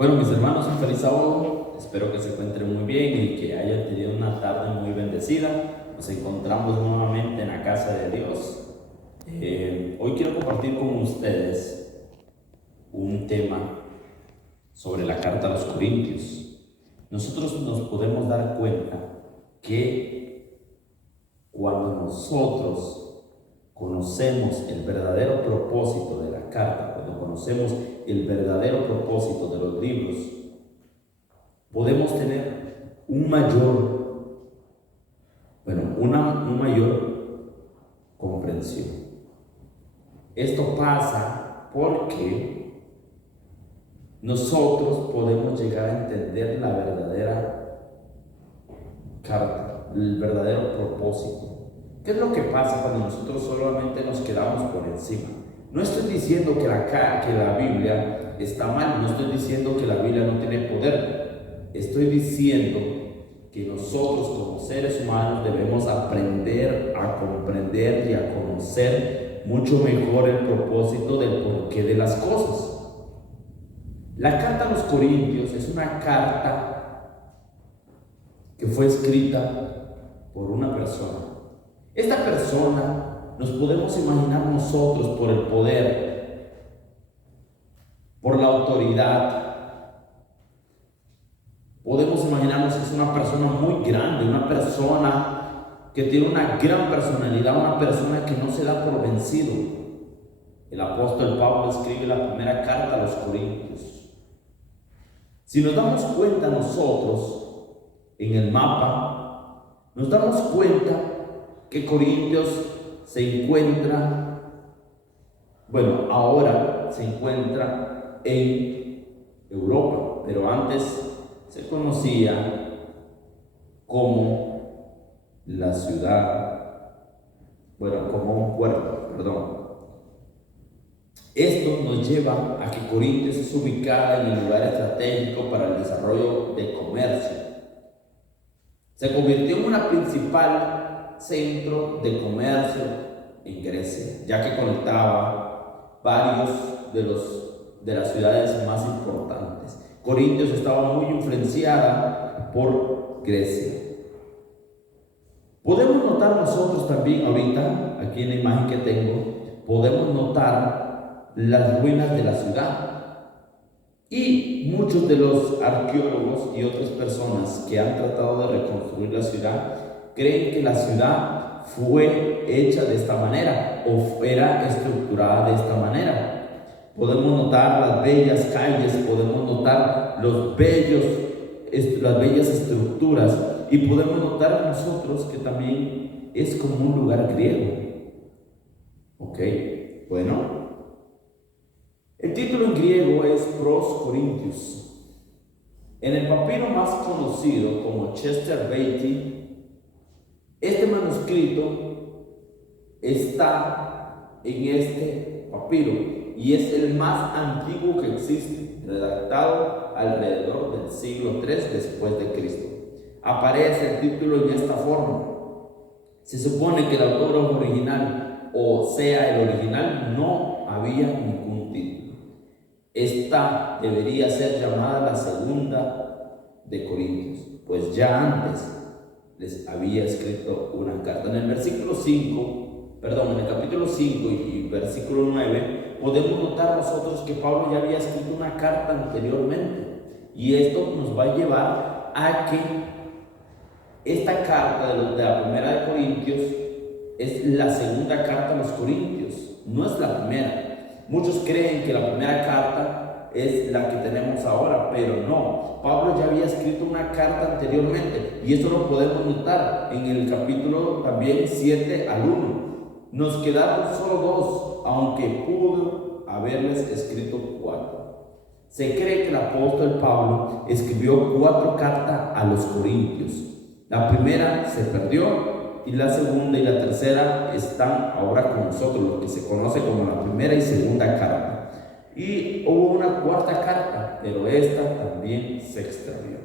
Bueno, mis hermanos, un feliz sábado. Espero que se encuentren muy bien y que hayan tenido una tarde muy bendecida. Nos encontramos nuevamente en la casa de Dios. Hoy quiero compartir con ustedes un tema sobre la carta a los Corintios. Nosotros nos podemos dar cuenta que cuando nosotros conocemos el verdadero propósito de la carta, cuando conocemos el verdadero propósito de los libros, podemos tener una mayor comprensión. Esto pasa porque nosotros podemos llegar a entender la verdadera carta, el verdadero propósito. ¿Qué es lo que pasa cuando nosotros solamente nos quedamos por encima? No estoy diciendo que la Biblia está mal, no estoy diciendo que la Biblia no tiene poder. Estoy diciendo que nosotros como seres humanos debemos aprender a comprender y a conocer mucho mejor el propósito del porqué de las cosas. La carta a los Corintios es una carta que fue escrita por una persona. Esta persona nos podemos imaginar nosotros por el poder, por la autoridad. Podemos imaginarnos que es una persona muy grande, una persona que tiene una gran personalidad, una persona que no se da por vencido. El apóstol Pablo escribe la primera carta a los Corintios. Si nos damos cuenta nosotros en el mapa, nos damos cuenta que Corintios ahora se encuentra en Europa, pero antes se conocía como la ciudad, como un puerto, perdón. Esto nos lleva a que Corintios es ubicada en el lugar estratégico para el desarrollo de comercio. Se convirtió en una principal centro de comercio en Grecia, ya que conectaba varios de las ciudades más importantes. Corintios estaba muy influenciada por Grecia. Podemos notar nosotros también ahorita, aquí en la imagen que tengo, podemos notar las ruinas de la ciudad. Y muchos de los arqueólogos y otras personas que han tratado de reconstruir la ciudad creen que la ciudad fue hecha de esta manera o era estructurada de esta manera. Podemos notar las bellas calles, podemos notar las bellas estructuras y podemos notar nosotros que también es como un lugar griego. ¿Ok? Bueno. El título en griego es Pros Corinthius. En el papiro más conocido como Chester Beatty, este manuscrito está en este papiro y es el más antiguo que existe, redactado alrededor del siglo III después de Cristo. Aparece el título en esta forma. Se supone que el autor original, o sea el original, no había ningún título. Esta debería ser llamada la segunda de Corintios, pues ya antes les había escrito una carta. En el capítulo 5 y versículo 9, podemos notar nosotros que Pablo ya había escrito una carta anteriormente. Y esto nos va a llevar a que esta carta de la primera de Corintios es la segunda carta a los Corintios, no es la primera. Muchos creen que la primera carta es la que tenemos ahora, pero no. Pablo ya había escrito una carta anteriormente y esto lo podemos notar en el capítulo también 7 al 1. Nos quedaron solo 2, aunque pudo haberles escrito 4. Se cree que el apóstol Pablo escribió 4 cartas a los Corintios. La primera se perdió y la segunda y la tercera están ahora con nosotros, lo que se conoce como la primera y segunda carta. Y hubo una cuarta carta, pero esta también se extravió.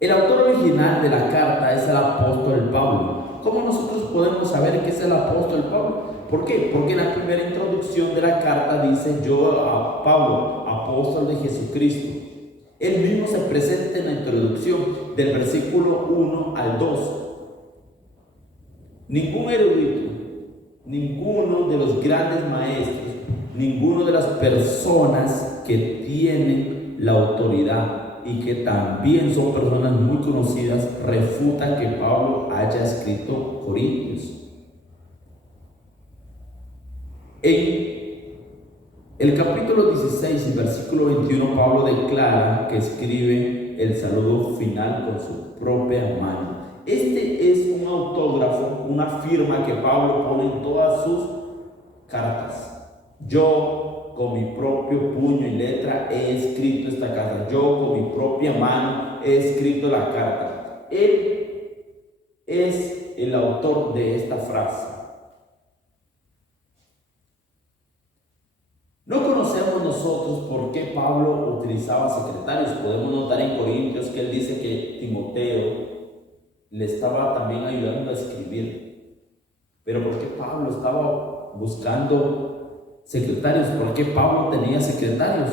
El autor original de la carta es el apóstol Pablo. ¿Cómo nosotros podemos saber que es el apóstol Pablo? ¿Por qué? Porque en la primera introducción de la carta dice: yo a Pablo, apóstol de Jesucristo. Él mismo se presenta en la introducción del versículo 1 al 2. Ningún erudito, ninguno de los grandes maestros, ninguno de las personas que tienen la autoridad y que también son personas muy conocidas refutan que Pablo haya escrito Corintios. En el capítulo 16 y versículo 21, Pablo declara que escribe el saludo final con su propia mano. Este es un autógrafo, una firma que Pablo pone en todas sus cartas. Yo con mi propio puño y letra he escrito esta carta. Yo con mi propia mano he escrito la carta. Él es el autor de esta frase. No conocemos nosotros por qué Pablo utilizaba secretarios. Podemos notar en Corintios que él dice que Timoteo le estaba también ayudando a escribir. Pero ¿por qué Pablo estaba buscando secretarios? ¿Por qué Pablo tenía secretarios?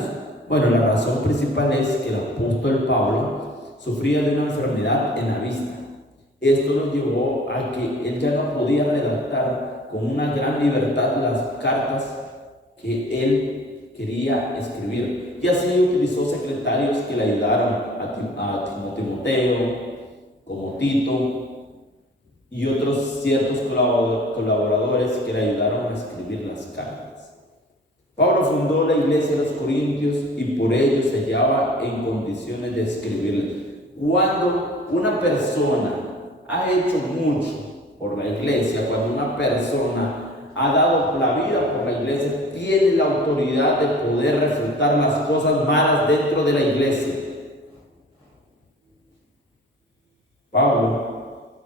Bueno, la razón principal es que el apóstol Pablo sufría de una enfermedad en la vista. Esto lo llevó a que él ya no podía redactar con una gran libertad las cartas que él quería escribir. Y así utilizó secretarios que le ayudaron a Timoteo, como Tito y otros ciertos colaboradores que le ayudaron a escribir las cartas. Pablo fundó la iglesia de los Corintios y por ello se hallaba en condiciones de escribirle. Cuando una persona ha hecho mucho por la iglesia, cuando una persona ha dado la vida por la iglesia, tiene la autoridad de poder refutar las cosas malas dentro de la iglesia. Pablo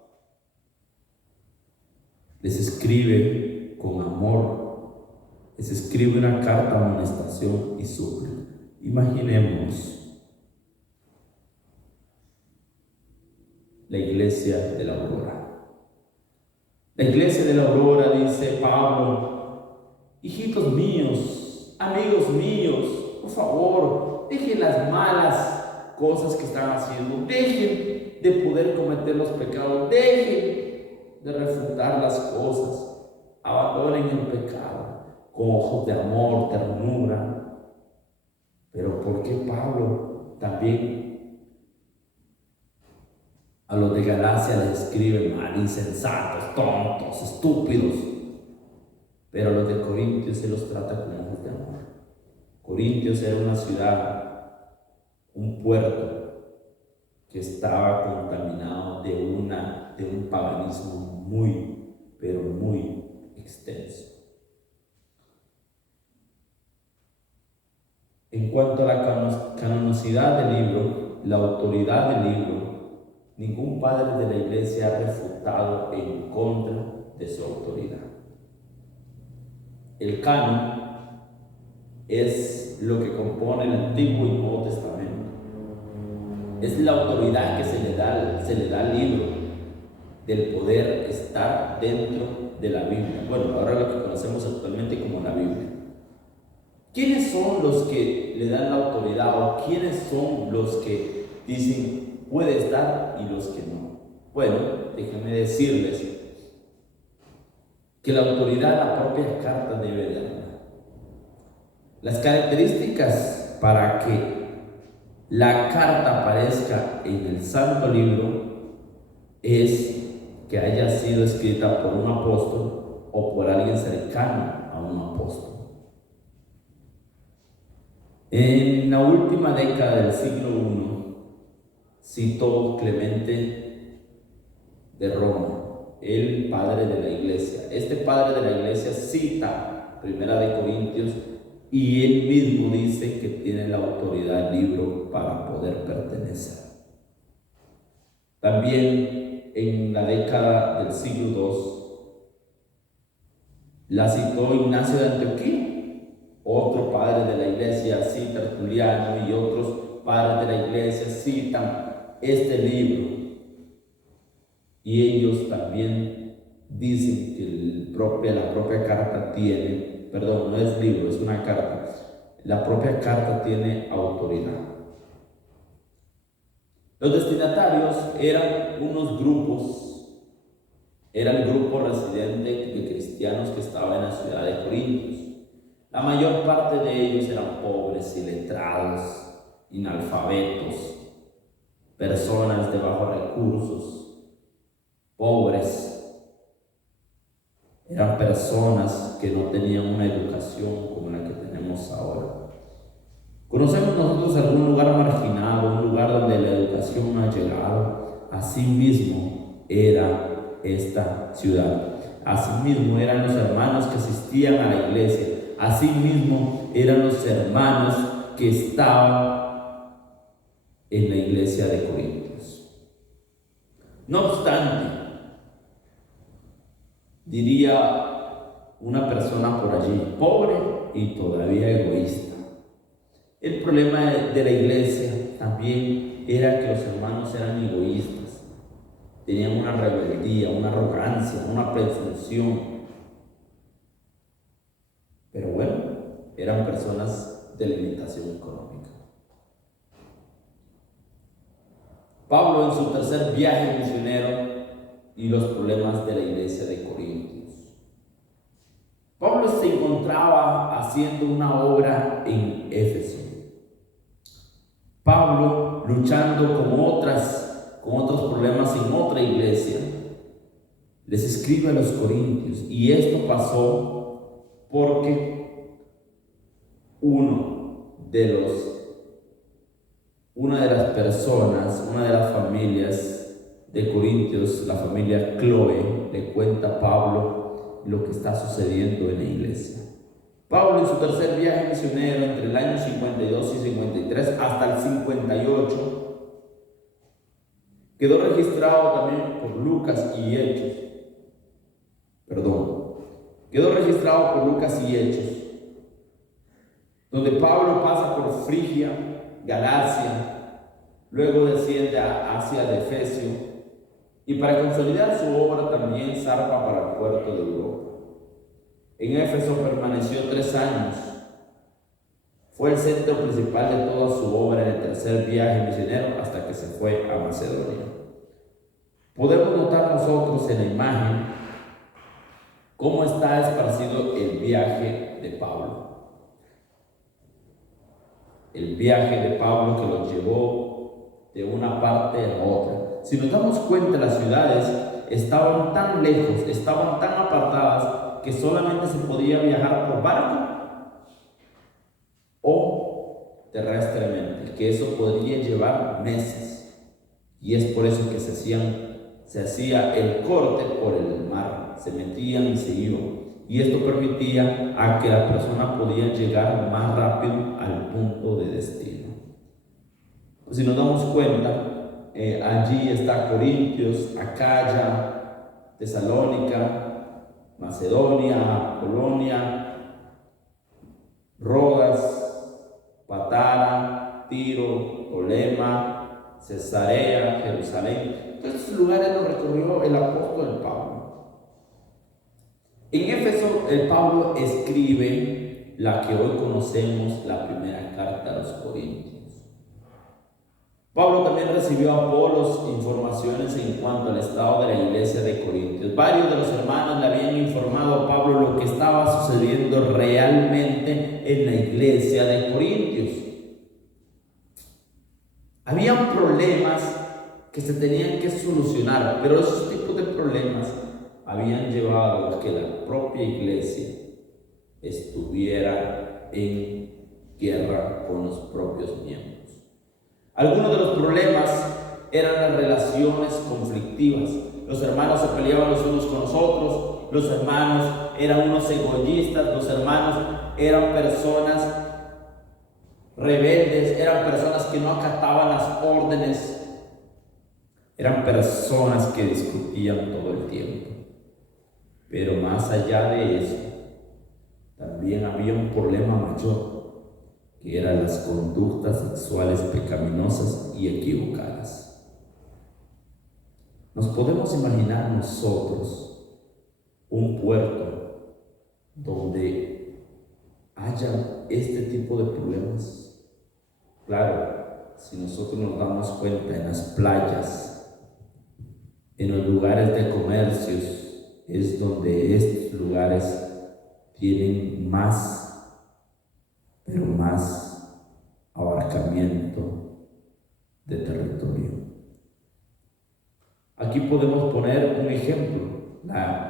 les escribe con amor, les escribe una carta de amonestación y súplica. Imaginemos la iglesia de la Aurora. La iglesia de la Aurora, dice Pablo: hijitos míos, amigos míos, por favor, dejen las malas cosas que están haciendo, dejen de poder cometer los pecados, dejen de refutar las cosas, abandonen el pecado con ojos de amor, ternura. Pero ¿por qué Pablo también a los de Galacia les escribe mal, insensatos, tontos, estúpidos? Pero a los de Corintios se los trata con ojos de amor. Corintios era una ciudad, un puerto que estaba contaminado de un paganismo muy, pero muy extenso. En cuanto a la canonicidad del libro, la autoridad del libro, ningún padre de la iglesia ha refutado en contra de su autoridad. El canon es lo que compone el Antiguo y Nuevo Testamento. Es la autoridad que se le da al libro, del poder estar dentro de la Biblia. Bueno, ahora lo que conocemos actualmente como la Biblia. ¿Quiénes son los que le dan la autoridad o quiénes son los que dicen puede estar y los que no? Bueno, déjenme decirles que la autoridad la propia carta debe dar. Las características para que la carta aparezca en el Santo Libro es que haya sido escrita por un apóstol o por alguien cercano a un apóstol. En la última década del siglo I, citó Clemente de Roma, el padre de la iglesia. Este padre de la iglesia cita Primera de Corintios y él mismo dice que tiene la autoridad del libro para poder pertenecer. También en la década del siglo II la citó Ignacio de Antioquía, otro padre de la iglesia, así Tertuliano y otros padres de la iglesia citan este libro y ellos también dicen que la propia carta tiene, perdón, no es libro, es una carta, la propia carta tiene autoridad. Los destinatarios eran unos grupos, era el grupo residente de cristianos que estaba en la ciudad de Corintios. La mayor parte de ellos eran pobres, iletrados, inalfabetos, personas de bajos recursos, pobres. Eran personas que no tenían una educación como la que tenemos ahora. ¿Conocemos nosotros algún lugar marginado, un lugar donde la educación no ha llegado? Así mismo era esta ciudad. Así mismo eran los hermanos que asistían a la iglesia. Así mismo eran los hermanos que estaban en la iglesia de Corintios. No obstante, diría una persona por allí, pobre y todavía egoísta. El problema de la iglesia también era que los hermanos eran egoístas, tenían una rebeldía, una arrogancia, una presunción. Pero bueno, eran personas de limitación económica. Pablo en su tercer viaje misionero y los problemas de la iglesia de Corintios. Pablo se encontraba haciendo una obra en Éfeso. Pablo luchando con otros problemas en otra iglesia, les escribe a los corintios, y esto pasó porque una de las familias de Corintios, la familia Chloe, le cuenta a Pablo lo que está sucediendo en la iglesia. Pablo en su tercer viaje misionero entre el año 52 y 53 hasta el 58 quedó registrado también por Lucas y Hechos. Quedó registrado por Lucas y Hechos, donde Pablo pasa por Frigia, Galacia, luego desciende hacia el Efesio, y para consolidar su obra también zarpa para el puerto de Europa. En Éfeso permaneció 3 años. Fue el centro principal de toda su obra en el tercer viaje misionero hasta que se fue a Macedonia. Podemos notar nosotros en la imagen cómo está esparcido el viaje de Pablo. El viaje de Pablo que lo llevó de una parte a la otra. Si nos damos cuenta, las ciudades estaban tan lejos, estaban tan apartadas, que solamente se podía viajar por barco o terrestremente, que eso podría llevar meses. Y es por eso que se hacía el corte por el mar, se metían y se iban. Y esto permitía a que la persona podía llegar más rápido al punto de destino. Pues si nos damos cuenta, allí está Corintios, Acaya, Tesalónica, Macedonia, Polonia, Rodas, Patara, Tiro, Tolema, Cesarea, Jerusalén. Todos estos lugares los recorrió el apóstol Pablo. En Éfeso, el Pablo escribe la que hoy conocemos, la primera carta a los Corintios. Pablo también recibió a Apolos informaciones en cuanto al estado de la iglesia de Corintios. Varios de los hermanos le habían informado a Pablo lo que estaba sucediendo realmente en la iglesia de Corintios. Habían problemas que se tenían que solucionar, pero esos tipos de problemas habían llevado a que la propia iglesia estuviera en guerra con los propios miembros. Algunos de los problemas eran las relaciones conflictivas. Los hermanos se peleaban los unos con los otros, los hermanos eran unos egoístas, los hermanos eran personas rebeldes, eran personas que no acataban las órdenes, eran personas que discutían todo el tiempo. Pero más allá de eso, también había un problema mayor, que eran las conductas sexuales pecaminosas y equivocadas. Nos podemos imaginar nosotros un puerto donde haya este tipo de problemas? Claro, si nosotros nos damos cuenta, en las playas, en los lugares de comercios, es donde estos lugares tienen más, pero más abarcamiento de territorio. Aquí podemos poner un ejemplo, la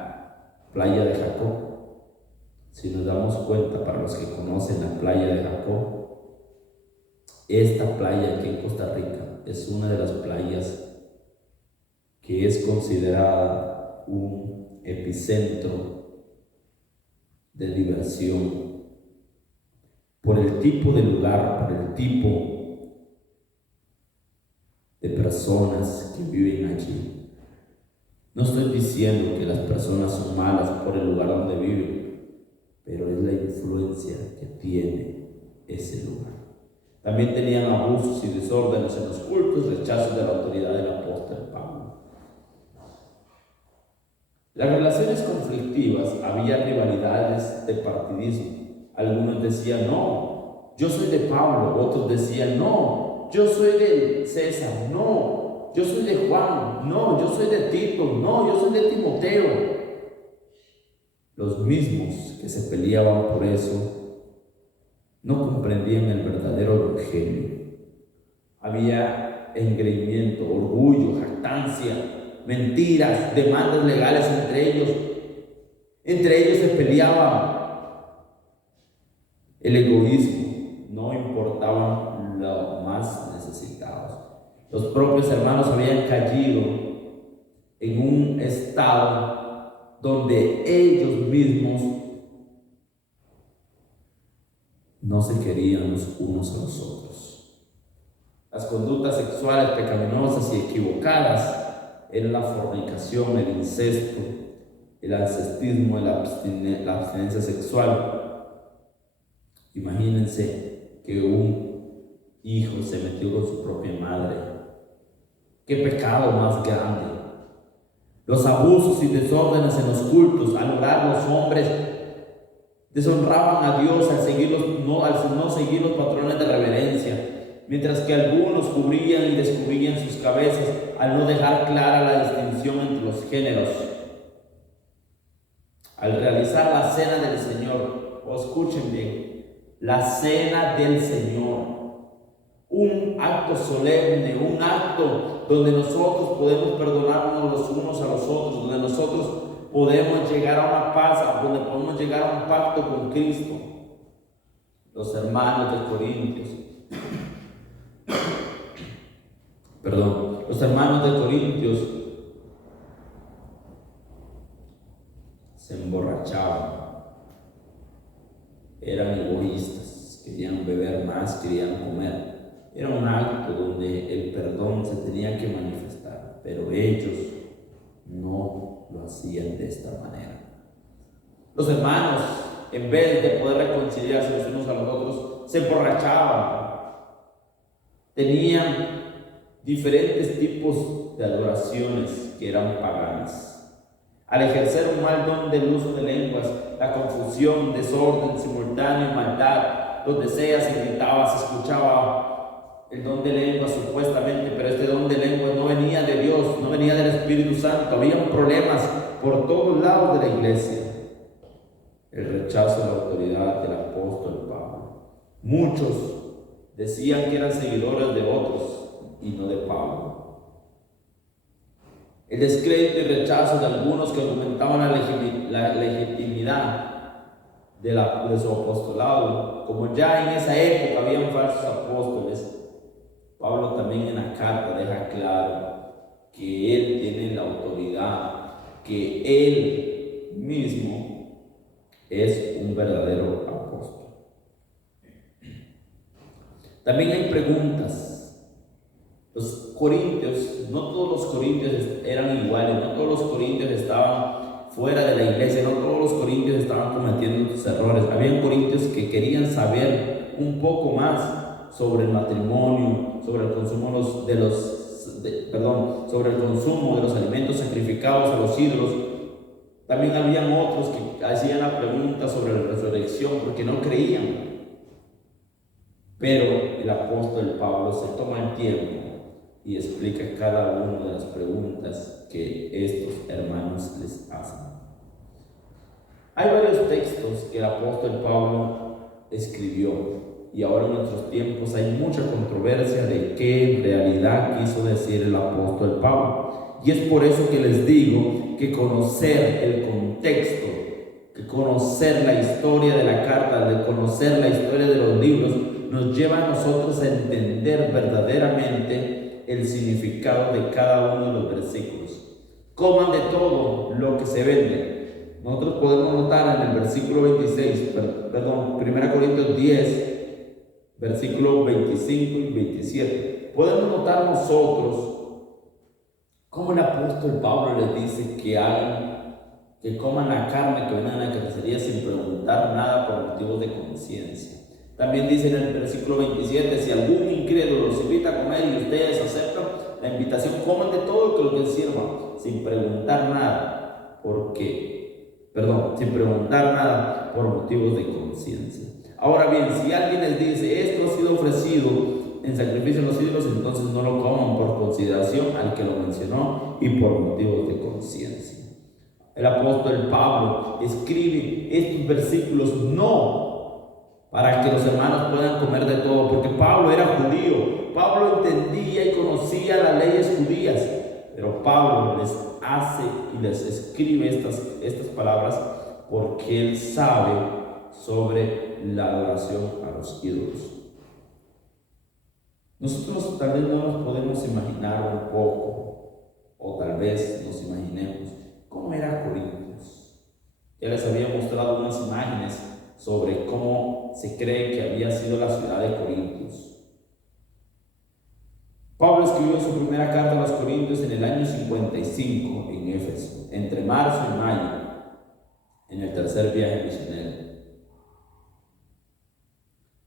playa de Jacob. Si nos damos cuenta, para los que conocen la playa de Jacob, esta playa aquí en Costa Rica es una de las playas que es considerada un epicentro de diversión por el tipo de lugar, por el tipo de personas que viven allí. No estoy diciendo que las personas son malas por el lugar donde viven, pero es la influencia que tiene ese lugar. También tenían abusos y desórdenes en los cultos, rechazo de la autoridad del apóstol Pablo. Las relaciones conflictivas, había rivalidades de partidismo. Algunos decían, no, yo soy de Pablo. Otros decían, no, yo soy de César. No, yo soy de Juan. No, yo soy de Tito. No, yo soy de Timoteo. Los mismos que se peleaban por eso no comprendían el verdadero evangelio. Había engreimiento, orgullo, jactancia, mentiras, demandas legales entre ellos. Entre ellos se peleaban. El egoísmo, no importaban los más necesitados. Los propios hermanos habían caído en un estado donde ellos mismos no se querían los unos a los otros. Las conductas sexuales pecaminosas y equivocadas eran la fornicación, el incesto, el ancestismo, la abstinencia sexual. Imagínense que un hijo se metió con su propia madre. ¡Qué pecado más grande! Los abusos y desórdenes en los cultos, al orar los hombres deshonraban a Dios al no seguir los patrones de reverencia, mientras que algunos cubrían y descubrían sus cabezas al no dejar clara la distinción entre los géneros. Al realizar la cena del Señor, o escuchen bien, la cena del Señor, un acto solemne, un acto donde nosotros podemos perdonarnos los unos a los otros, donde nosotros podemos llegar a una paz, donde podemos llegar a un pacto con Cristo. Los hermanos de Corintios, los hermanos de Corintios se emborrachaban, eran egoístas, querían beber más, querían comer. Era un acto donde el perdón se tenía que manifestar, pero ellos no lo hacían de esta manera. Los hermanos, en vez de poder reconciliarse los unos a los otros, se emborrachaban. Tenían diferentes tipos de adoraciones que eran paganas. Al ejercer un mal don del uso de lenguas, la confusión, desorden simultáneo, maldad, donde sea se gritaba, se escuchaba el don de lenguas supuestamente, pero este don de lenguas no venía de Dios, no venía del Espíritu Santo. Había problemas por todos lados de la iglesia. El rechazo de la autoridad del apóstol Pablo. Muchos decían que eran seguidores de otros y no de Pablo. El descrédito y rechazo de algunos que argumentaban la legitimidad de su apostolado. Como ya en esa época habían falsos apóstoles, Pablo también en la carta deja claro que él tiene la autoridad, que él mismo es un verdadero apóstol. También hay preguntas. Los corintios, no todos los corintios eran iguales, no todos los corintios estaban fuera de la iglesia, no todos los corintios estaban cometiendo estos errores. Habían corintios que querían saber un poco más sobre el matrimonio, sobre el consumo sobre el consumo de los alimentos sacrificados a los ídolos. También habían otros que hacían la pregunta sobre la resurrección porque no creían. Pero el apóstol Pablo se toma el tiempo y explica cada una de las preguntas que estos hermanos les hacen. Hay varios textos que el apóstol Pablo escribió y ahora en nuestros tiempos hay mucha controversia de qué en realidad quiso decir el apóstol Pablo. Y es por eso que les digo que conocer el contexto, que conocer la historia de la carta, de conocer la historia de los libros, nos lleva a nosotros a entender verdaderamente el significado de cada uno de los versículos. Coman de todo lo que se vende. Nosotros podemos notar en el versículo 26, 1 Corintios 10, versículos 25 y 27. Podemos notar nosotros cómo el apóstol Pablo les dice que coman la carne que vendan a la carnicería sin preguntar nada por motivos de conciencia. También dice en el versículo 27, si algún incrédulo los invita a comer y ustedes aceptan la invitación, coman de todo lo que les sirvan, sin preguntar nada, sin preguntar nada por motivos de conciencia. Ahora bien, si alguien les dice, esto ha sido ofrecido en sacrificio a los ídolos, entonces no lo coman por consideración al que lo mencionó y por motivos de conciencia. El apóstol Pablo escribe estos versículos no para que los hermanos puedan comer de todo, porque Pablo era judío, Pablo entendía y conocía las leyes judías, pero Pablo les hace y les escribe estas palabras porque él sabe sobre la adoración a los ídolos. Nosotros tal vez no nos podemos imaginar un poco, o tal vez nos imaginemos, cómo era Corintios. Ya les había mostrado unas imágenes sobre cómo se cree que había sido la ciudad de Corintios. Pablo escribió su primera carta a los Corintios en el año 55 en Éfeso, entre marzo y mayo, en el tercer viaje misionero.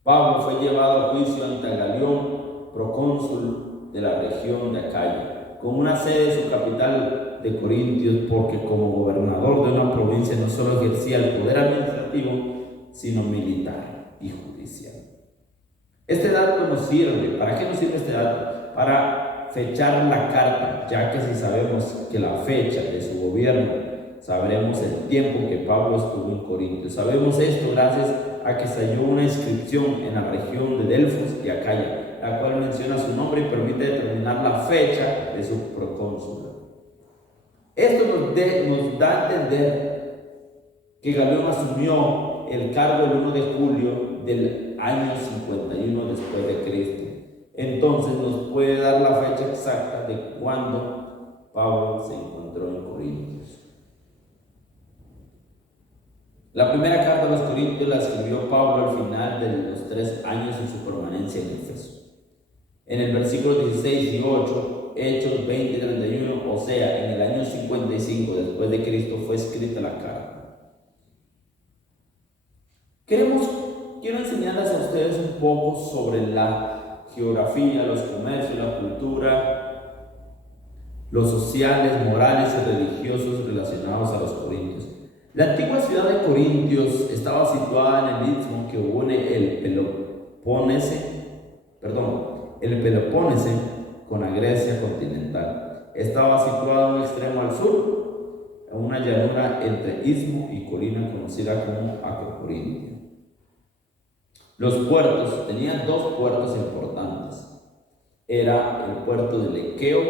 Pablo fue llevado a juicio ante Galión, procónsul de la región de Acaya, con una sede en su capital de Corintios, porque como gobernador de una provincia no solo ejercía el poder administrativo, sino militar y judicial. Este dato nos sirve. ¿Para qué nos sirve este dato? Para fechar la carta, ya que si sabemos que la fecha de su gobierno, sabremos el tiempo que Pablo estuvo en Corintios. Sabemos esto gracias a que se halló una inscripción en la región de Delfos y Acaya, la cual menciona su nombre y permite determinar la fecha de su procónsul. Esto nos da a entender que Galión asumió el cargo el 1 de julio del año 51 después de Cristo. Entonces nos puede dar la fecha exacta de cuando Pablo se encontró en Corintios. La primera carta a los Corintios la escribió Pablo al final de los 3 años de su permanencia en Éfeso. En el versículo 16 y 8, Hechos 20 y 31, o sea, en el año 55 después de Cristo fue escrita la carta. Quiero enseñarles a ustedes un poco sobre la geografía, los comercios, la cultura, los sociales, morales y religiosos relacionados a los corintios. La antigua ciudad de Corintios estaba situada en el istmo que une el Peloponese con la Grecia continental. Estaba situada en un extremo al sur, en una llanura entre istmo y colina conocida como Acrocorintia. Los puertos, tenían 2 puertos importantes. Era el puerto de Lequeo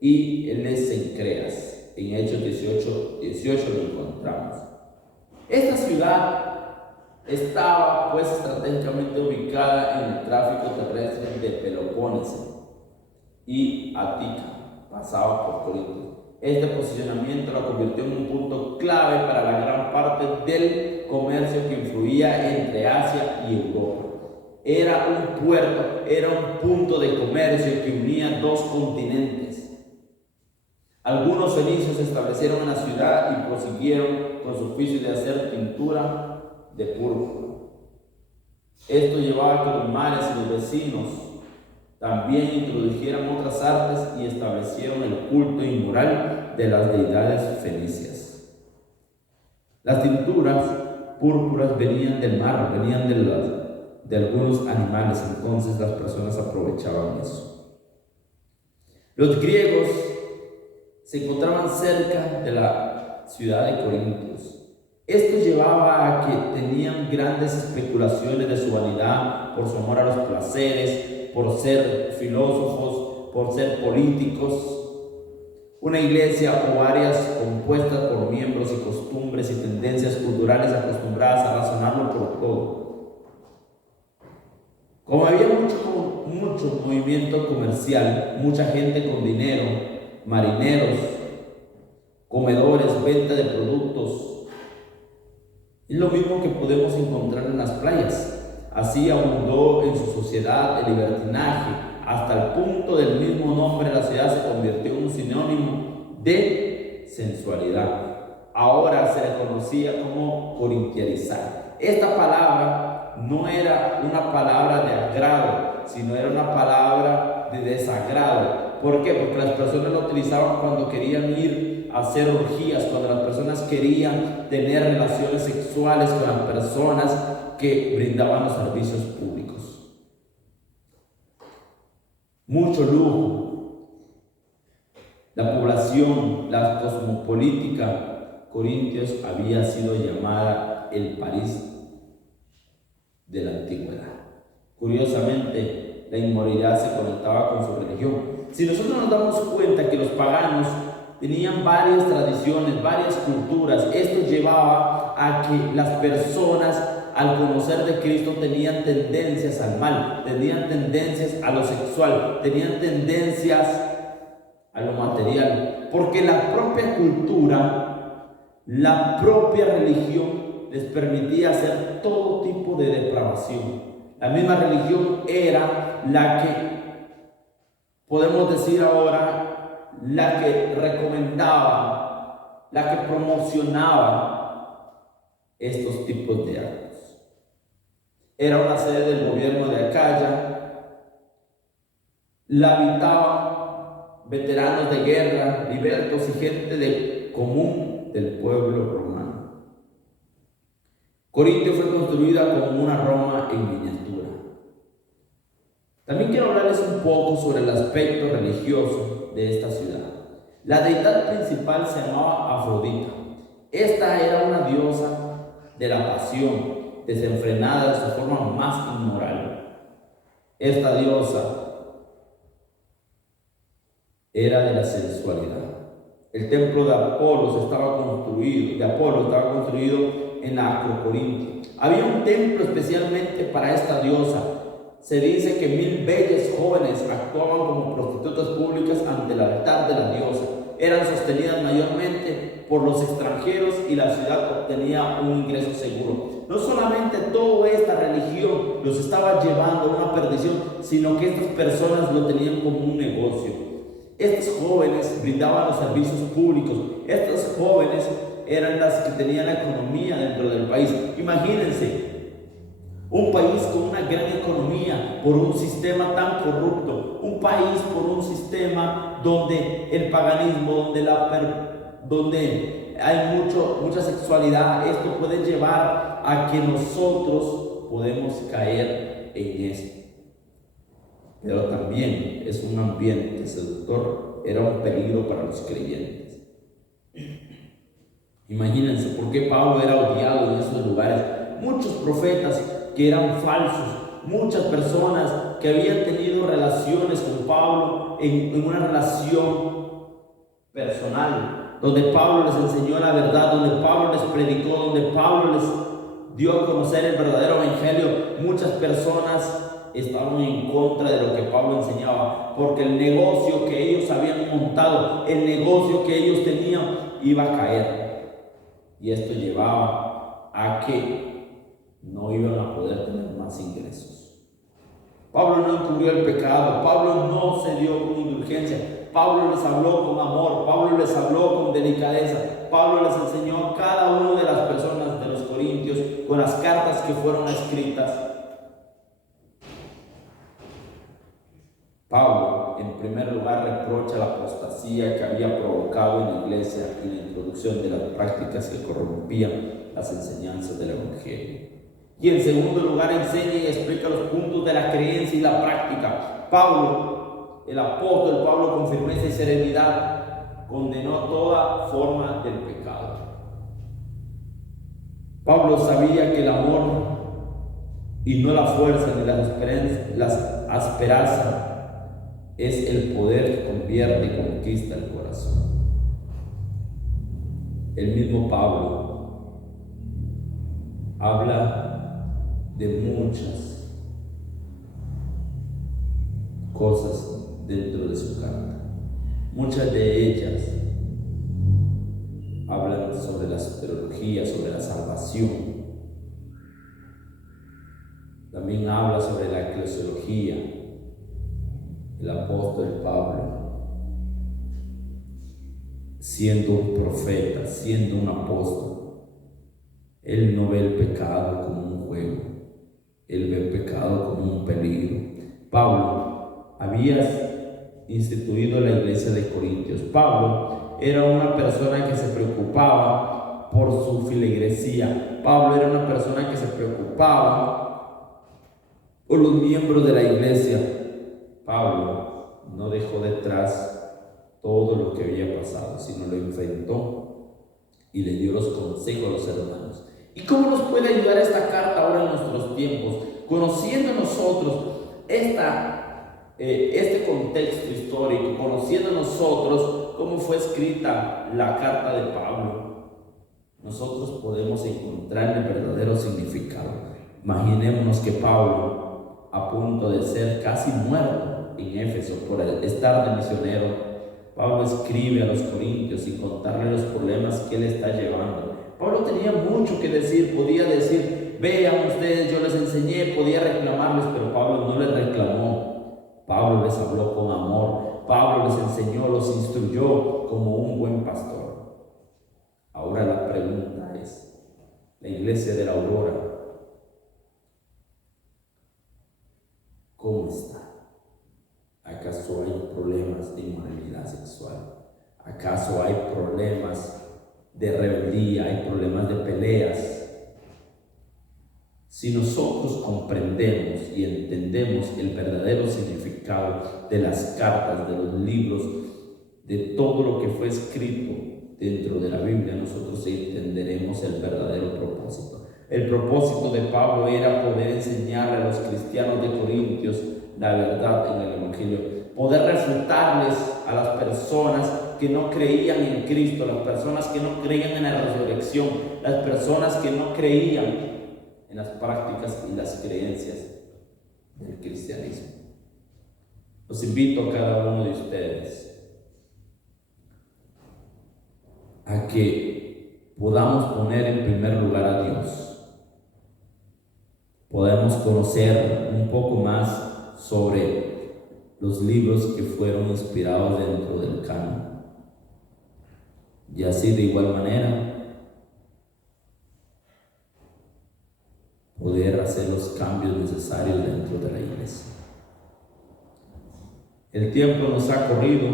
y el de Cencreas. En Hechos 18 lo encontramos. Esta ciudad estaba pues estratégicamente ubicada en el tráfico terrestre de Peloponeso y Ática, pasaba por Corinto. Este posicionamiento la convirtió en un punto clave para la gran parte del comercio que influía entre Asia y Europa. Era un puerto, era un punto de comercio que unía 2 continentes. Algunos fenicios se establecieron en la ciudad y prosiguieron con su oficio de hacer pintura de púrpura. Esto llevaba a que los mares y los vecinos también introdujeran otras artes y establecieron el culto inmoral de las deidades fenicias. Las tinturas púrpuras venían del mar, venían de algunos animales, entonces las personas aprovechaban eso. Los griegos se encontraban cerca de la ciudad de Corintios. Esto llevaba a que tenían grandes especulaciones de su vanidad, por su amor a los placeres, por ser filósofos, por ser políticos. Una iglesia o áreas compuestas por miembros y costumbres y tendencias culturales acostumbradas a razonarlo por todo. Como había mucho movimiento comercial, mucha gente con dinero, marineros, comedores, venta de productos, es lo mismo que podemos encontrar en las playas. Así abundó en su sociedad el libertinaje, hasta el punto del mismo nombre la ciudad se convirtió en un sinónimo de sensualidad. Ahora se le conocía como corintianizar. Esta palabra no era una palabra de agrado, sino era una palabra de desagrado. ¿Por qué? Porque las personas lo utilizaban cuando querían ir a hacer orgías, cuando las personas querían tener relaciones sexuales con las personas que brindaban los servicios públicos. Mucho lujo. La población, la cosmopolítica, Corintios había sido llamada el París de la antigüedad. Curiosamente, la inmoralidad se conectaba con su religión. Si nosotros nos damos cuenta que los paganos tenían varias tradiciones, varias culturas, esto llevaba a que las personas al conocer de Cristo tenían tendencias al mal, tenían tendencias a lo sexual, tenían tendencias a lo material, porque la propia cultura, la propia religión les permitía hacer todo tipo de depravación. La misma religión era la que, podemos decir ahora, la que recomendaba, la que promocionaba estos tipos de actos. Era una sede del gobierno de Acaya, la habitaban veteranos de guerra, libertos y gente de común del pueblo romano. Corintio fue construida como una Roma en miniatura. También quiero hablarles un poco sobre el aspecto religioso de esta ciudad. La deidad principal se llamaba Afrodita. Esta era una diosa de la pasión, desenfrenada de su forma más inmoral. Esta diosa era de la sensualidad. El templo de Apolo estaba construido en la Acrocorintia. Había un templo especialmente para esta diosa. Se dice que 1000 bellas jóvenes actuaban como prostitutas públicas ante el altar de la diosa. Eran sostenidas mayormente por los extranjeros y la ciudad obtenía un ingreso seguro. No solamente toda esta religión los estaba llevando a una perdición, sino que estas personas lo tenían como un negocio. Estos jóvenes brindaban los servicios públicos. Estos jóvenes eran las que tenían la economía dentro del país. Imagínense, un país con una gran economía por un sistema tan corrupto, un país por un sistema donde el paganismo, donde hay mucha sexualidad. Esto puede llevar a que nosotros podemos caer en esto. Pero también es un ambiente seductor, era un peligro para los creyentes. Imagínense por qué Pablo era odiado en esos lugares. Muchos profetas que eran falsos, muchas personas que habían tenido relaciones con Pablo en una relación personal, donde Pablo les enseñó la verdad, donde Pablo les predicó, donde Pablo les dio a conocer el verdadero evangelio. Muchas personas estaban en contra de lo que Pablo enseñaba, porque el negocio que ellos habían montado, el negocio que ellos tenían, iba a caer. Y esto llevaba a que no iban a poder tener más ingresos. Pablo no encubrió el pecado, Pablo no se dio con indulgencia, Pablo les habló con amor, Pablo les habló con delicadeza, Pablo les enseñó a cada una de las personas de los corintios con las cartas que fueron escritas. Pablo Pablo, en primer lugar, reprocha la apostasía que había provocado en la iglesia y la introducción de las prácticas que corrompían las enseñanzas del Evangelio. Y en segundo lugar, enseña y explica los puntos de la creencia y la práctica. Pablo, el apóstol Pablo, con firmeza y serenidad, condenó toda forma del pecado. Pablo sabía que el amor y no la fuerza ni la asperanza es el poder que convierte y conquista el corazón. El mismo Pablo habla de muchas cosas dentro de su carta. Muchas de ellas hablan sobre la soteriología, sobre la salvación. También habla sobre la eclesiología. El apóstol Pablo, siendo un profeta, siendo un apóstol, él no ve el pecado como un juego, él ve el pecado como un peligro. Pablo había instituido la iglesia de Corintios. Pablo era una persona que se preocupaba por su feligresía. Pablo era una persona que se preocupaba por los miembros de la iglesia. Pablo no dejó detrás todo lo que había pasado, sino lo enfrentó y le dio los consejos a los hermanos. ¿Y cómo nos puede ayudar esta carta ahora en nuestros tiempos? Conociendo nosotros este contexto histórico, conociendo nosotros cómo fue escrita la carta de Pablo, nosotros podemos encontrar el verdadero significado. Imaginémonos que Pablo, a punto de ser casi muerto en Éfeso por estar de misionero, Pablo escribe a los corintios sin contarle los problemas que él está llevando. Pablo tenía mucho que decir, podía decir, vean ustedes, yo les enseñé, podía reclamarles, pero Pablo no les reclamó. Pablo les habló con amor, Pablo les enseñó, los instruyó como un buen pastor. Ahora la pregunta es, la iglesia de la Aurora, ¿cómo está? ¿Acaso hay problemas de inmoralidad sexual? ¿Acaso hay problemas de rebeldía? ¿Hay problemas de peleas? Si nosotros comprendemos y entendemos el verdadero significado de las cartas, de los libros, de todo lo que fue escrito dentro de la Biblia, nosotros entenderemos el verdadero propósito. El propósito de Pablo era poder enseñarle a los cristianos de Corintios la verdad en el Evangelio, poder refutarles a las personas que no creían en Cristo, las personas que no creían en la resurrección, las personas que no creían en las prácticas y las creencias del cristianismo. Los invito a cada uno de ustedes a que podamos poner en primer lugar a Dios. Podemos conocer un poco más sobre los libros que fueron inspirados dentro del canon. Y así de igual manera poder hacer los cambios necesarios dentro de la iglesia. El tiempo nos ha corrido,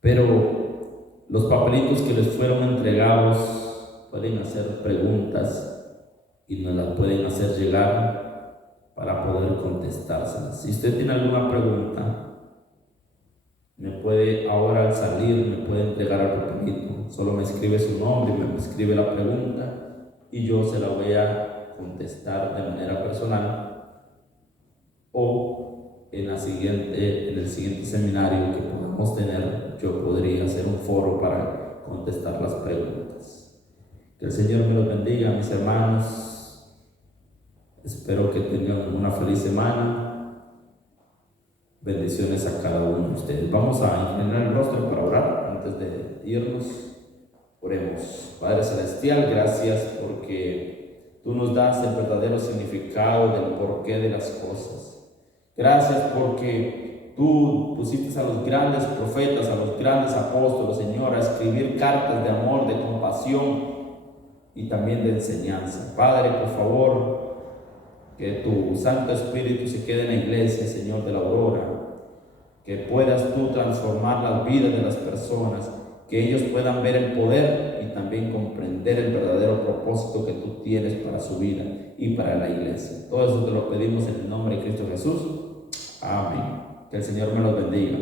pero los papelitos que les fueron entregados pueden hacer preguntas y nos las pueden hacer llegar para poder contestárselas. Si usted tiene alguna pregunta, me puede ahora al salir, me puede entregar el papelito. Solo me escribe su nombre y me escribe la pregunta y yo se la voy a contestar de manera personal, o en el siguiente seminario que podamos tener, yo podría hacer un foro para contestar las preguntas. Que el Señor me los bendiga, mis hermanos. Espero que tengan una feliz semana. Bendiciones a cada uno de ustedes. Vamos a inclinar el rostro para orar antes de irnos. Oremos. Padre Celestial, gracias porque tú nos das el verdadero significado del porqué de las cosas. Gracias porque tú pusiste a los grandes profetas, a los grandes apóstoles, Señor, a escribir cartas de amor, de compasión y también de enseñanza. Padre, por favor, Que tu Santo Espíritu se quede en la iglesia, Señor, de la Aurora. Que puedas tú transformar las vidas de las personas, que ellos puedan ver el poder y también comprender el verdadero propósito que tú tienes para su vida y para la iglesia. Todo eso te lo pedimos en el nombre de Cristo Jesús. Amén. Que el Señor me los bendiga.